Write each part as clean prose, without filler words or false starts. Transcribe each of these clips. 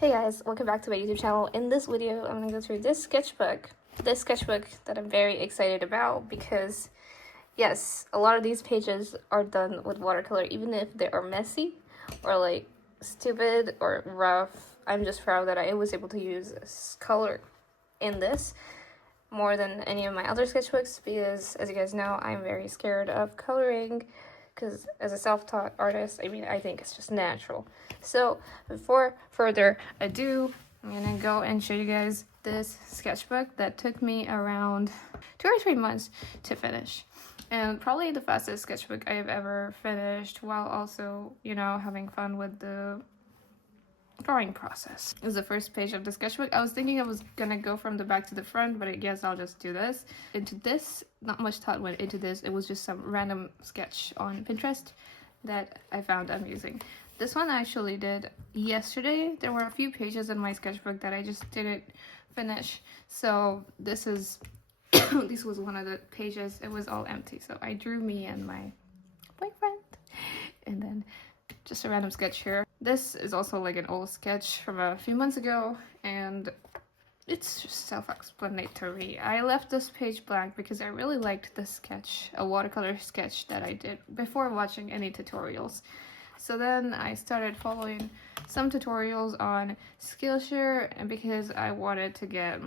Hey guys, welcome back to my YouTube channel. In this video, I'm gonna go through this sketchbook that I'm very excited about because, yes, a lot of these pages are done with watercolor, even if they are messy or like stupid or rough. I'm just proud that I was able to use color in this more than any of my other sketchbooks because, as you guys know, I'm very scared of coloring because as a self-taught artist, I think it's just natural. So before further ado, I'm gonna go and show you guys this sketchbook that took me around 2 or 3 months to finish, and probably the fastest sketchbook I have ever finished, while also, you know, having fun with the drawing process. Is the first page of the sketchbook. I was thinking I was gonna go from the back to the front, but I guess I'll just do this. Into this, not much thought went into this. It was just some random sketch on Pinterest that I found amusing. This one I actually did yesterday. There were a few pages in my sketchbook that I just didn't finish. So this is this was one of the pages. It was all empty. So I drew me and my boyfriend, and then just a random sketch here. This is also like an old sketch from a few months ago, and it's just self-explanatory. I left this page blank because I really liked this sketch, a watercolor sketch that I did before watching any tutorials. So then I started following some tutorials on Skillshare, and because I wanted to get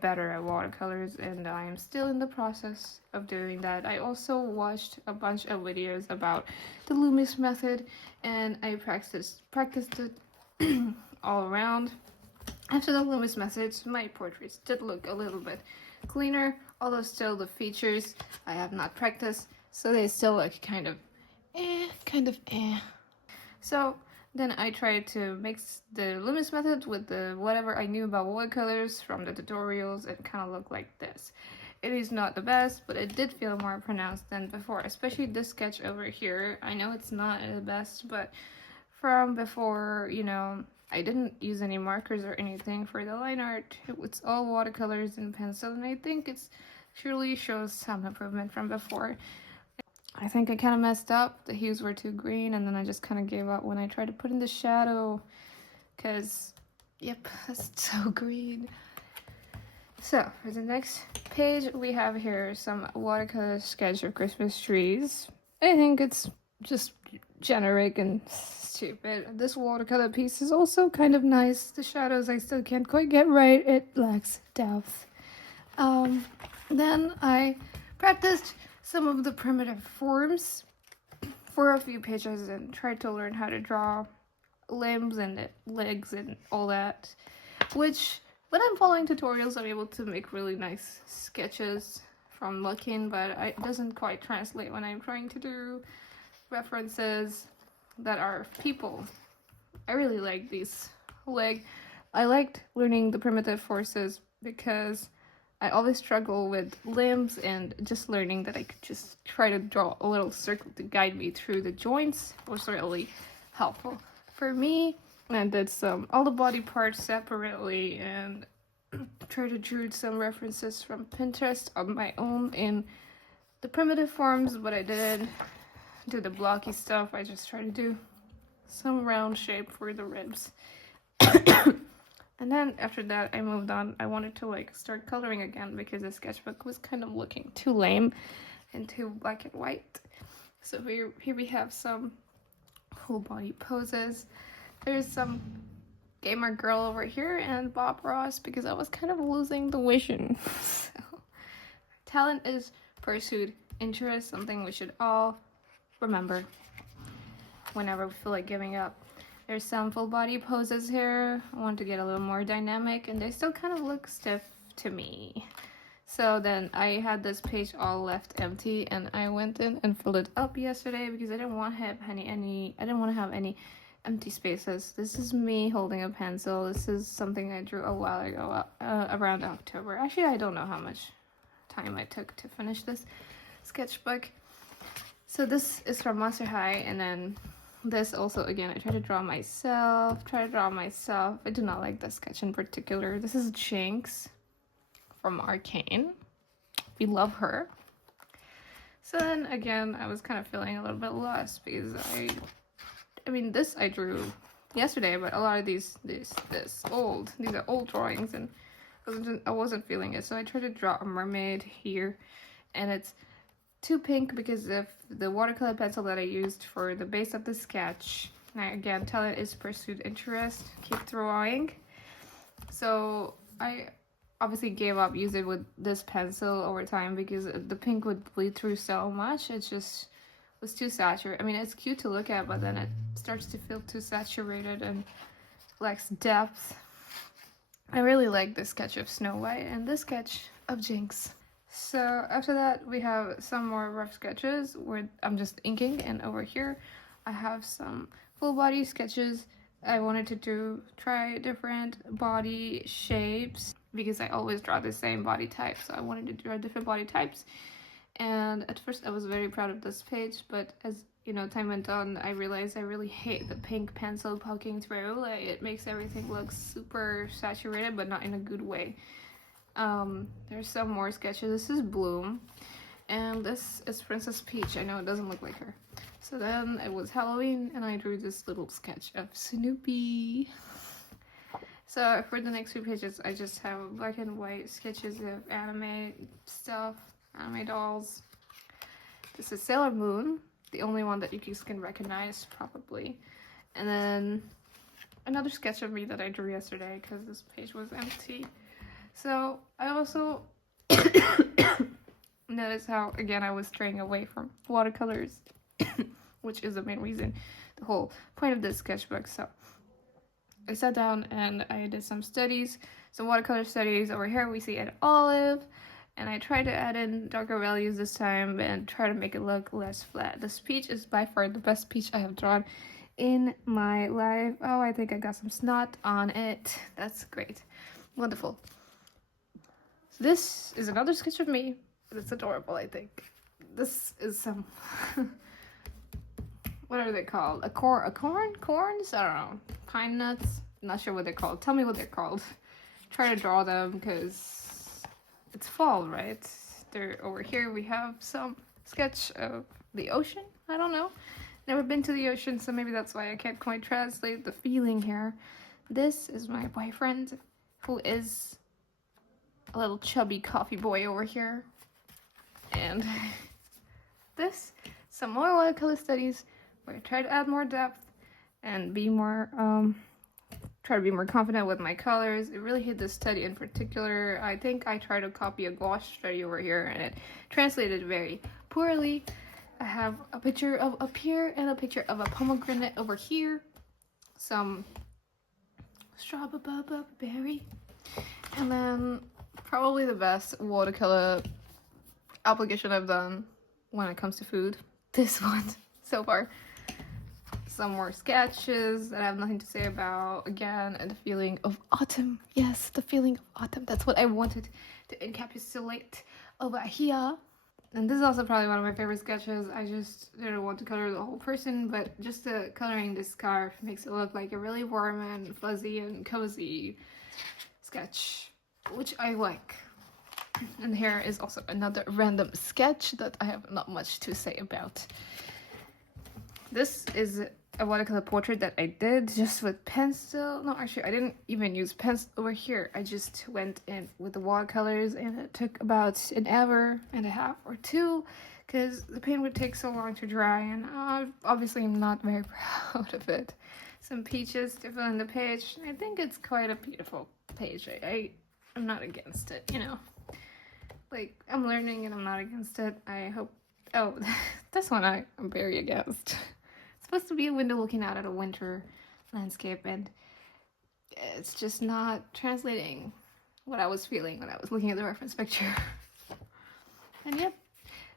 better at watercolors, and I am still in the process of doing that. I also watched a bunch of videos about the Loomis method, and I practiced it all around. After the Loomis methods, my portraits did look a little bit cleaner, although still the features I have not practiced, so they still look kind of eh. So then I tried to mix the Loomis method with the whatever I knew about watercolors from the tutorials, and kind of looked like this. It is not the best, but it did feel more pronounced than before, especially this sketch over here. I know it's not the best, but from before, you know, I didn't use any markers or anything for the line art. It was all watercolors and pencil, and I think it's surely shows some improvement from before. I think I kind of messed up. The hues were too green, and then I just kind of gave up when I tried to put in the shadow, because, yep, that's so green. So, for the next page, we have here some watercolor sketch of Christmas trees. I think it's just generic and stupid. This watercolor piece is also kind of nice. The shadows I still can't quite get right. It lacks depth. Then I practiced some of the primitive forms for a few pages and tried to learn how to draw limbs and legs and all that, which when I'm following tutorials I'm able to make really nice sketches from looking, but it doesn't quite translate when I'm trying to do references that are people. I really like these I liked learning the primitive forces because I always struggle with limbs, and just learning that I could just try to draw a little circle to guide me through the joints was really helpful for me. And I did all the body parts separately and try to draw some references from Pinterest on my own in the primitive forms, but I didn't do the blocky stuff. I just tried to do some round shape for the ribs. And then after that I moved on. I wanted to like start coloring again because the sketchbook was kind of looking too lame and too black and white. So here we have some full body poses. There's some gamer girl over here and Bob Ross because I was kind of losing the vision. So, talent is pursued interest, something we should all remember whenever we feel like giving up. There's some full body poses here. I want to get a little more dynamic, and they still kind of look stiff to me. So then I had this page all left empty, and I went in and filled it up yesterday because I didn't want to have any empty spaces. This is me holding a pencil. This is something I drew a while ago, around October. Actually, I don't know how much time I took to finish this sketchbook. So this is from Monster High, and then this also, again, I try to draw myself. I do not like this sketch in particular. This is Jinx from Arcane. We love her. So then again, I was kind of feeling a little bit lost because this I drew yesterday, but a lot of these are old drawings, and I wasn't feeling it, so I tried to draw a mermaid here, and it's too pink because of the watercolor pencil that I used for the base of the sketch. And I again tell it is pursued interest, keep drawing. So I obviously gave up using it with this pencil over time because the pink would bleed through so much. It just was too saturated. I mean, it's cute to look at, but then it starts to feel too saturated and lacks depth. I really like this sketch of Snow White and this sketch of Jinx. So after that, we have some more rough sketches where I'm just inking, and over here I have some full body sketches. I wanted to try different body shapes because I always draw the same body type, so I wanted to draw different body types. And at first I was very proud of this page, but as you know, time went on, I realized I really hate the pink pencil poking through. Like, it makes everything look super saturated, but not in a good way. There's some more sketches. This is Bloom, and this is Princess Peach. I know it doesn't look like her. So then it was Halloween, and I drew this little sketch of Snoopy. So for the next few pages, I just have black and white sketches of anime stuff, anime dolls. This is Sailor Moon, the only one that you guys can recognize probably. And then another sketch of me that I drew yesterday because this page was empty. So I also noticed how, again, I was straying away from watercolors, which is the main reason, the whole point of this sketchbook. So I sat down and I did some studies, some watercolor studies. Over here we see an olive, and I tried to add in darker values this time and try to make it look less flat. This peach is by far the best peach I have drawn in my life. Oh, I think I got some snot on it. That's great. Wonderful. So this is another sketch of me, but it's adorable, I think. This is some what are they called? Corns? I don't know. Pine nuts? Not sure what they're called. Tell me what they're called. Try to draw them because it's fall, right? They're over here. We have some sketch of the ocean. I don't know. Never been to the ocean, so maybe that's why I can't quite translate the feeling here. This is my boyfriend, who is a little chubby coffee boy over here. And this, some more watercolor studies where I try to add more depth and be more, try to be more confident with my colors. It really hit this study in particular. I think I tried to copy a gouache study over here and it translated very poorly. I have a picture of up here and a picture of a pomegranate over here. Some strawberry. And then probably the best watercolor application I've done when it comes to food. This one so far. Some more sketches that I have nothing to say about. Again, and the feeling of autumn. Yes, the feeling of autumn. That's what I wanted to encapsulate over here. And this is also probably one of my favorite sketches. I just didn't want to color the whole person, but just the coloring this scarf makes it look like a really warm and fuzzy and cozy sketch, which I like. And here is also another random sketch that I have not much to say about. This is a watercolor portrait that I did just with pencil. No, actually, I didn't even use pencil over here. I just went in with the watercolors, and it took about an hour and a half or two because the paint would take so long to dry, and obviously I'm not very proud of it. Some peaches to fill in the page. I think it's quite a beautiful page. I'm not against it, you know. Like, I'm learning and I'm not against it. I hope... Oh, this one I'm very against. It's supposed to be a window looking out at a winter landscape, and it's just not translating what I was feeling when I was looking at the reference picture. And yep,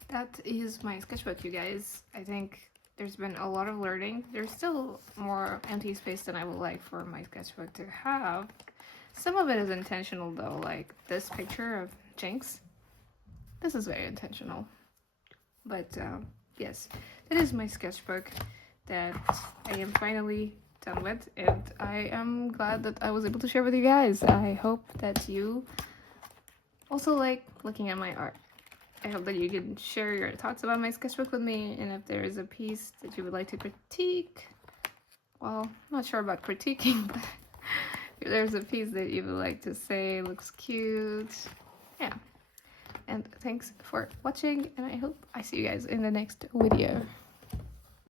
that is my sketchbook, you guys. I think there's been a lot of learning. There's still more empty space than I would like for my sketchbook to have. Some of it is intentional though, like this picture of Jinx. This is very intentional. But yes, that is my sketchbook that I am finally done with, and I am glad that I was able to share with you guys. I hope that you also like looking at my art. I hope that you can share your thoughts about my sketchbook with me, and if there is a piece that you would like to critique well, not sure about critiquing, but if there's a piece that you would like to say looks cute, yeah. And thanks for watching, and I hope I see you guys in the next video.